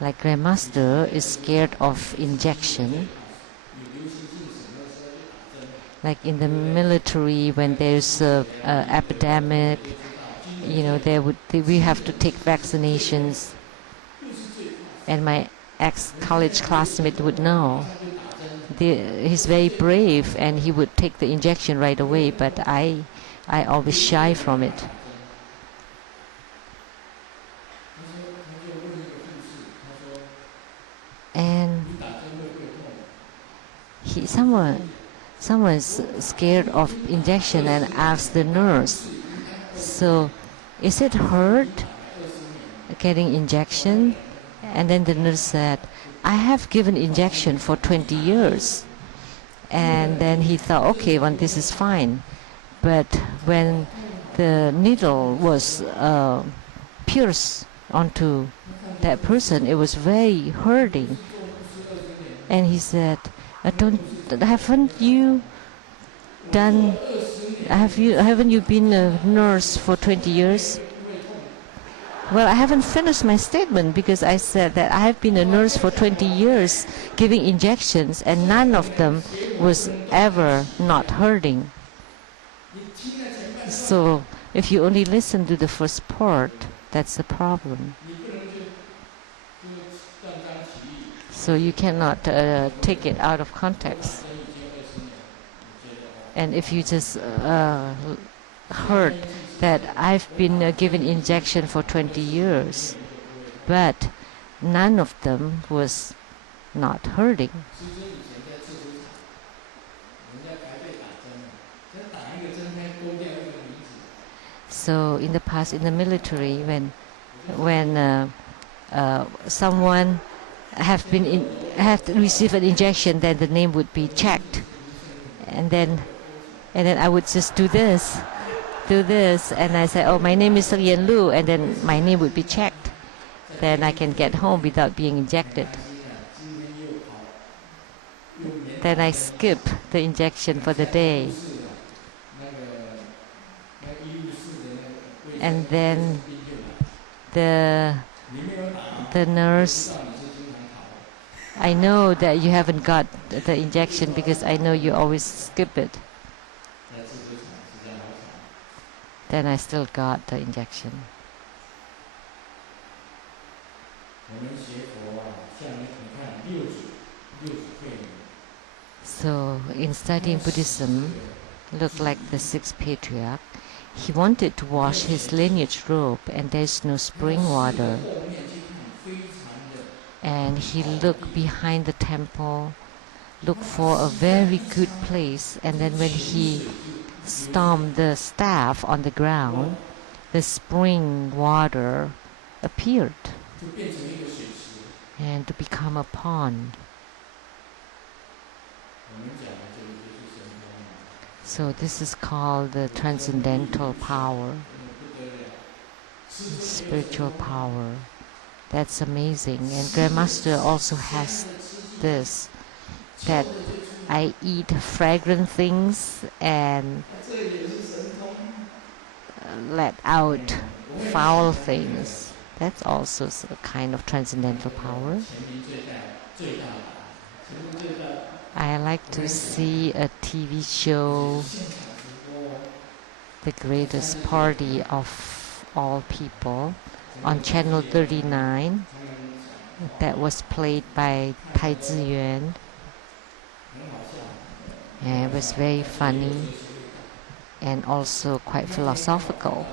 Like Grandmaster is scared of injection. Like in the military, when there's a epidemic, we have to take vaccinations. And my ex-college classmate would know. He's very brave, and he would take the injection right away. But I always shy from it. And someone's scared of injection and asked the nurse, so is it hurt getting injection? And then the nurse said, I have given injection for 20 years. And then he thought, okay, well, this is fine. But when the needle was pierced onto that person, it was very hurting. And he said, haven't you been a nurse for 20 years? Well, I haven't finished my statement, because I said that I have been a nurse for 20 years giving injections, and none of them was ever not hurting. So if you only listen to the first part, that's the problem. So you cannot take it out of context. And if you just heard that I've been given injection for 20 years, but none of them was not hurting. So in the past, in the military, when someone have received an injection, then the name would be checked, and then I would just do this, and I say, oh, my name is Lian Lu, and then my name would be checked. Then I can get home without being injected. Then I skip the injection for the day. And then the nurse, I know that you haven't got the injection because I know you always skip it. Then I still got the injection. So in studying Buddhism, look like the sixth patriarch, he wanted to wash his lineage robe, and there's no spring water. And he looked behind the temple, looked for a very good place, and then when he stomped the staff on the ground, the spring water appeared and to become a pond. So this is called the transcendental power, spiritual power. That's amazing. And Grandmaster also has this, that I eat fragrant things and let out foul things. That's also a kind of transcendental power. I like to see a TV show, The Greatest Party of All People, on channel 39, that was played by Tai Ziyuan. And it was very funny and also quite philosophical.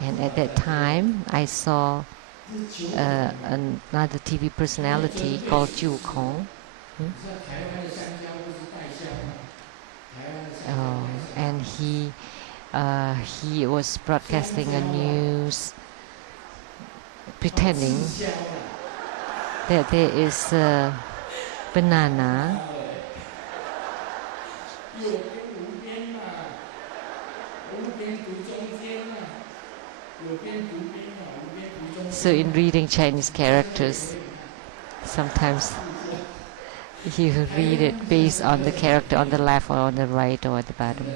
And at that time, I saw another TV personality called Jiu Kong. And he was broadcasting a news, pretending that there is a banana so in reading Chinese characters, sometimes you read it based on the character on the left or on the right or at the bottom.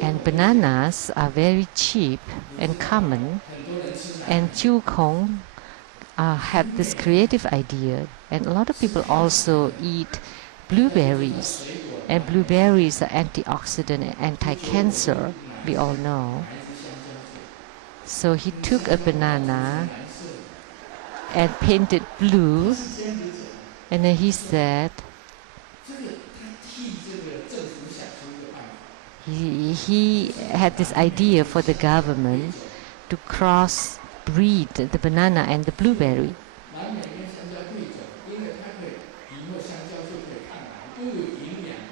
And bananas are very cheap and common, And Chu Kong had this creative idea, and a lot of people also eat blueberries, and blueberries are antioxidant and anti-cancer, we all know. So he took a banana and painted blue, and then he said he had this idea for the government to cross-breed the banana and the blueberry.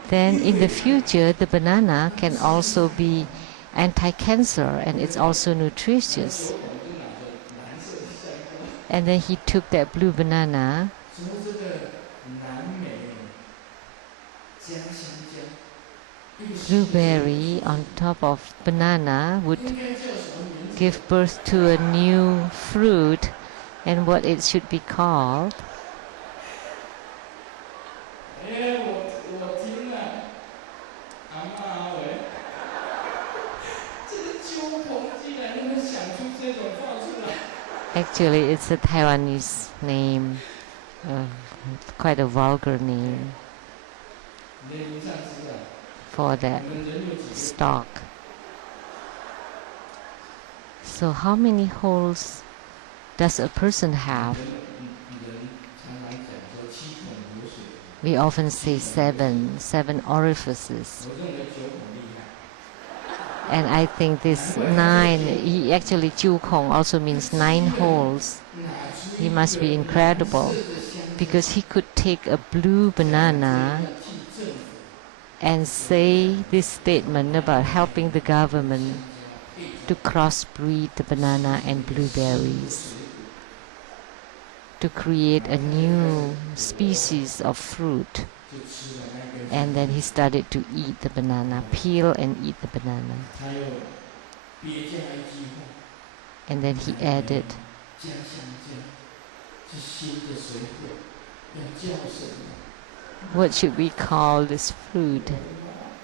Then in the future, the banana can also be anti-cancer, and it's also nutritious. And then he took that blue banana blueberry on top of banana would give birth to a new fruit, and what it should be called. Actually, it's a Taiwanese name, quite a vulgar name for that stock. So how many holes does a person have? We often say seven orifices. And I think this 9, actually Chu Kong also means 9 holes. He must be incredible, because he could take a blue banana and say this statement about helping the government to crossbreed the banana and blueberries, to create a new species of fruit. And then he started to eat the banana, peel and eat the banana. And then he added, what should we call this fruit?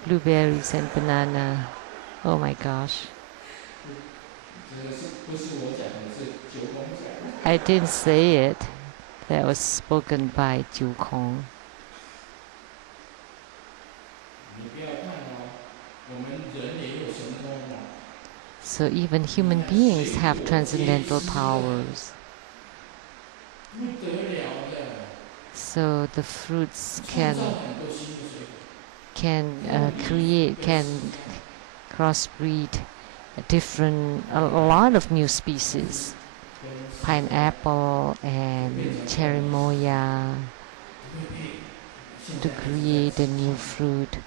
Blueberries and banana. Oh my gosh. I didn't say it. That was spoken by Chu Kong. So even human beings have transcendental powers. So the fruits can crossbreed a lot of new species. Pineapple and cherry moya, to create a new fruit.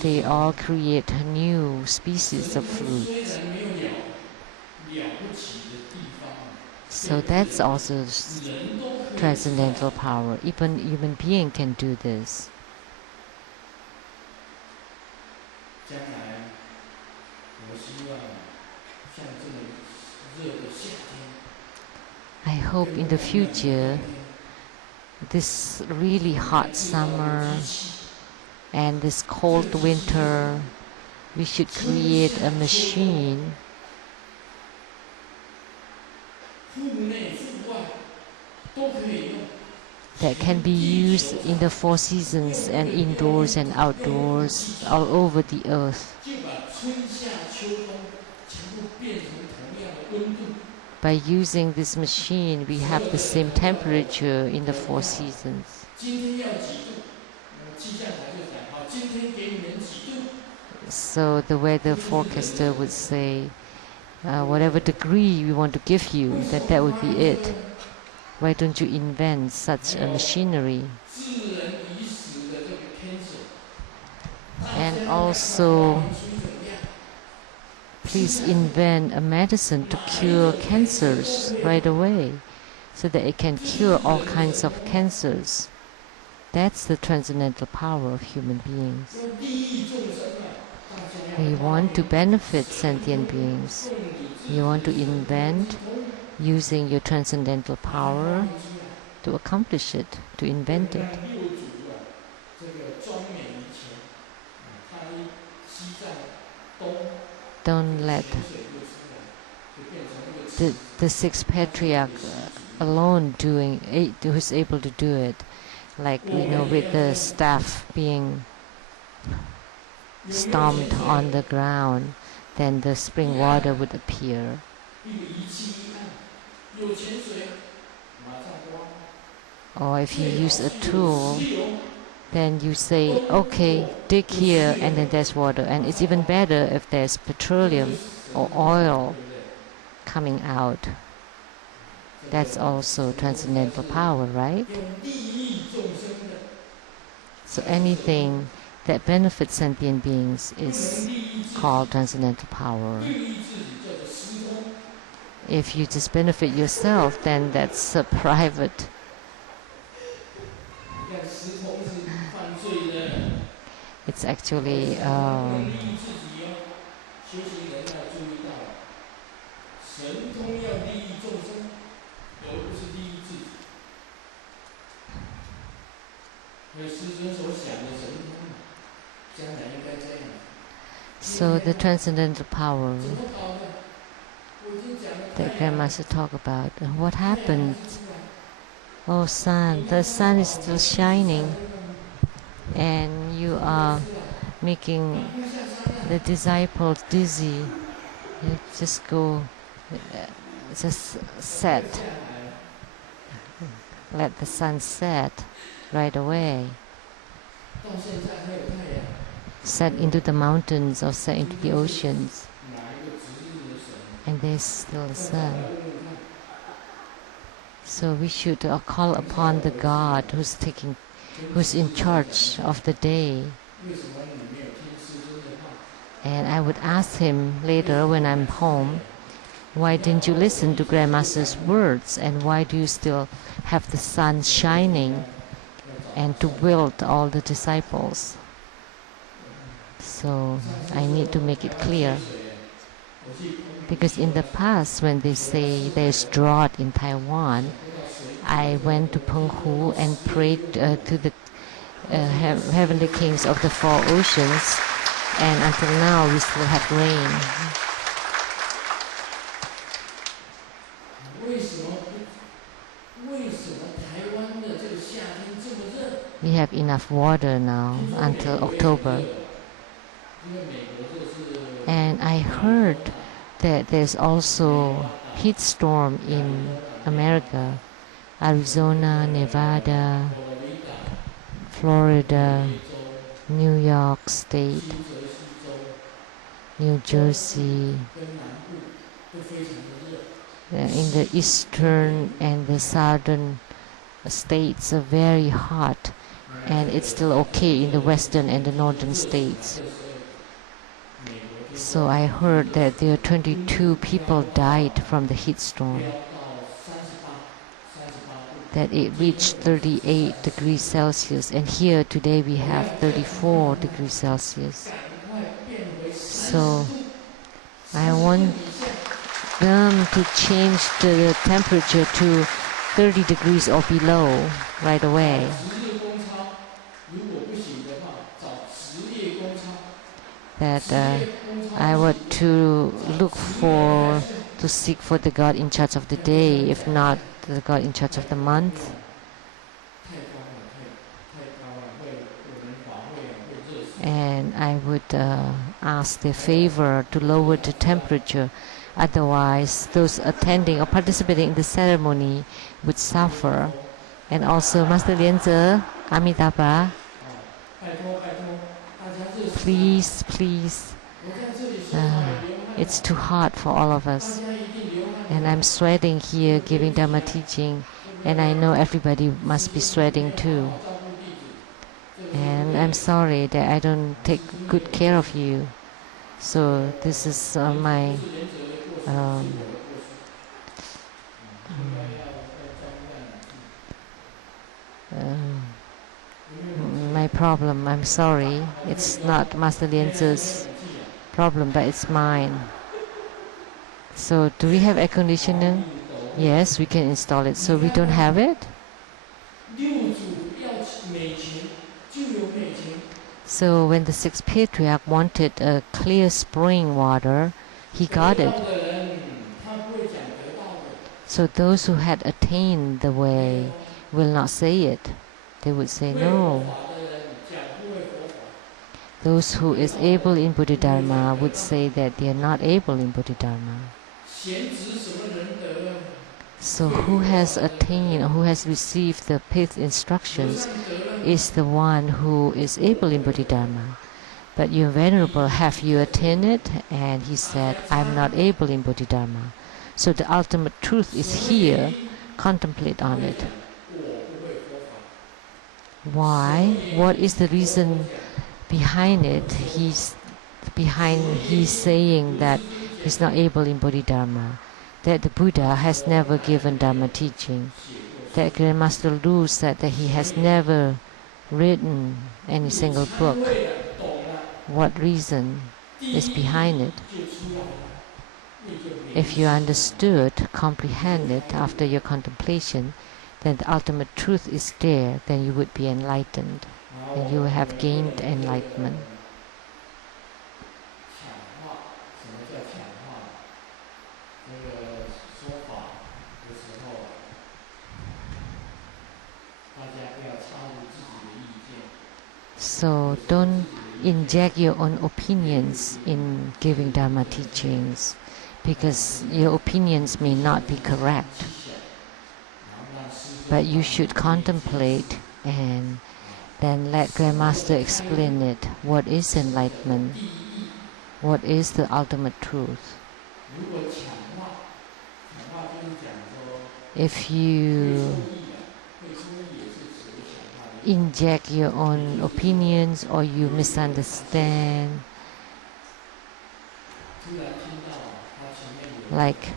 They all create a new species of fruits. So that's also transcendental power. Even human being can do this. I hope in the future, this really hot summer and this cold winter, we should create a machine that can be used in the 4 seasons and indoors and outdoors all over the earth. By using this machine, we have the same temperature in the 4 seasons. So the weather forecaster would say, whatever degree we want to give you, that would be it. Why don't you invent such a machinery? And also, please invent a medicine to cure cancers right away, so that it can cure all kinds of cancers. That's the transcendental power of human beings. We want to benefit sentient beings. You want to invent using your transcendental power to accomplish it, to invent it. Don't let the six patriarch alone who's able to do it, like with the staff being stomped on the ground, then the spring water would appear. Or if you use a tool, then you say, okay, dig here, and then there's water. And it's even better if there's petroleum or oil coming out. That's also transcendental power, right? So anything that benefits sentient beings is called transcendental power. If you just benefit yourself, then that's a private. It's actually so the transcendental power that Grandmaster talked about. What happened? Oh, sun, the sun is still shining, and you are making the disciples dizzy. You just go, just set. Let the sun set right away. Set into the mountains or set into the oceans. And there's still the sun. So we should call upon the God who's in charge of the day. And I would ask him later when I'm home, why didn't you listen to Grandmaster's words, and why do you still have the sun shining and to wield all the disciples? So I need to make it clear. Because in the past, when they say there's drought in Taiwan, I went to Penghu and prayed to the heavenly kings of the four oceans, and until now we still have rain. We have enough water now until October. And I heard that there's also heat storm in America, Arizona, Nevada, Florida, New York State, New Jersey. In the eastern and the southern states are very hot, and it's still okay in the western and the northern states. So I heard that there are 22 people died from the heat storm, that it reached 38 degrees Celsius, and here today we have 34 degrees Celsius. So I want them to change the temperature to 30 degrees or below right away. That I want to seek for the God in charge of the day, if not the God in charge of the month. And I would ask the favor to lower the temperature. Otherwise, those attending or participating in the ceremony would suffer. And also, Master Lian, Amitabha, please, it's too hot for all of us. And I'm sweating here giving Dharma teaching, and I know everybody must be sweating too. And I'm sorry that I don't take good care of you. So this is my problem. I'm sorry. It's not Master Lian's problem, but it's mine. So do we have air conditioner? Yes, we can install it. So we don't have it? So when the sixth patriarch wanted a clear spring water, he got it. So those who had attained the way will not say it. They would say no. Those who is able in Bodhidharma would say that they are not able in Bodhidharma. So who has attained, who has received the fifth instructions is the one who is able in Bodhidharma. But your Venerable, have you attained it? And he said, I'm not able in Bodhidharma. So the ultimate truth is here. Contemplate on it. Why? What is the reason behind it? He's saying that he's not able in Bodhidharma. That the Buddha has never given Dharma teaching. That Grandmaster Lu said that he has never written any single book. What reason is behind it? If you understood, comprehended after your contemplation, then the ultimate truth is there, then you would be enlightened, and you will have gained enlightenment. So don't inject your own opinions in giving Dharma teachings, because your opinions may not be correct. But you should contemplate and then let Grandmaster explain it. What is enlightenment? What is the ultimate truth? If you inject your own opinions or you misunderstand, like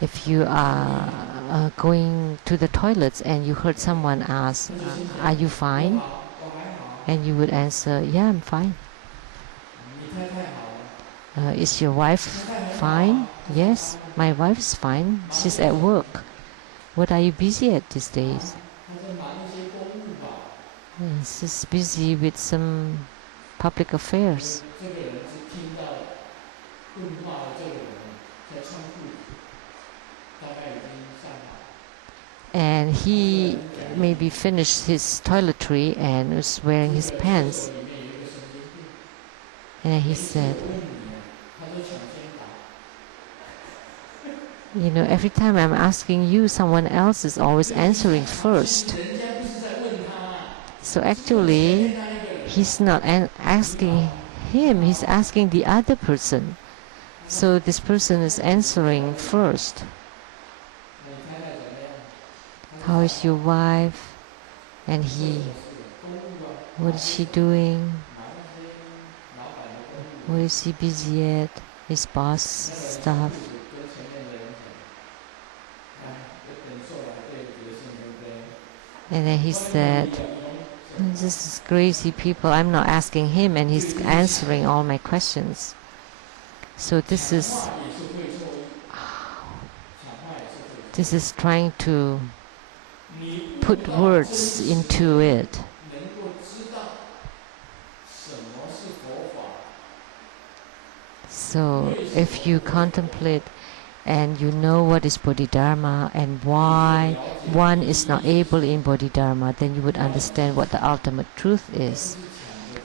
if you are going to the toilets and you heard someone ask, are you fine? And you would answer, yeah, I'm fine. Is your wife fine? Yes, my wife is fine. She's at work. What are you busy at these days? She's busy with some public affairs. And he maybe finished his toiletry and was wearing his pants. And he said, you know, every time I'm asking you, someone else is always answering first. So actually, he's not asking him, he's asking the other person. So this person is answering first. How is your wife? And what is she doing? What is he busy at? His boss stuff. And then he said, this is crazy people. I'm not asking him and he's answering all my questions. So this is trying to put words into it. So if you contemplate and you know what is Bodhidharma and why one is not able in Bodhidharma, then you would understand what the ultimate truth is.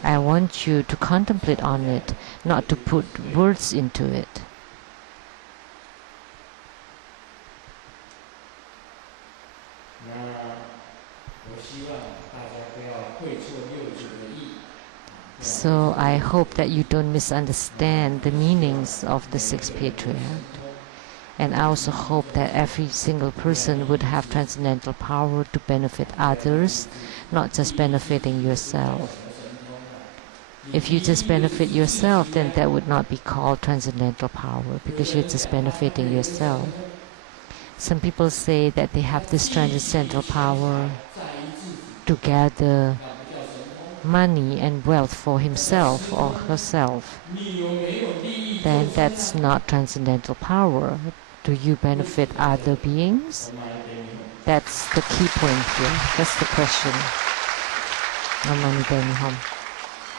I want you to contemplate on it, not to put words into it. So I hope that you don't misunderstand the meanings of the sixth Patriarch. And I also hope that every single person would have transcendental power to benefit others, not just benefiting yourself. If you just benefit yourself, then that would not be called transcendental power, because you're just benefiting yourself. Some people say that they have this transcendental power to gather money and wealth for himself or herself. Then that's not transcendental power. Do you benefit other beings? That's the key point here. That's the question. Namani Deni Hom.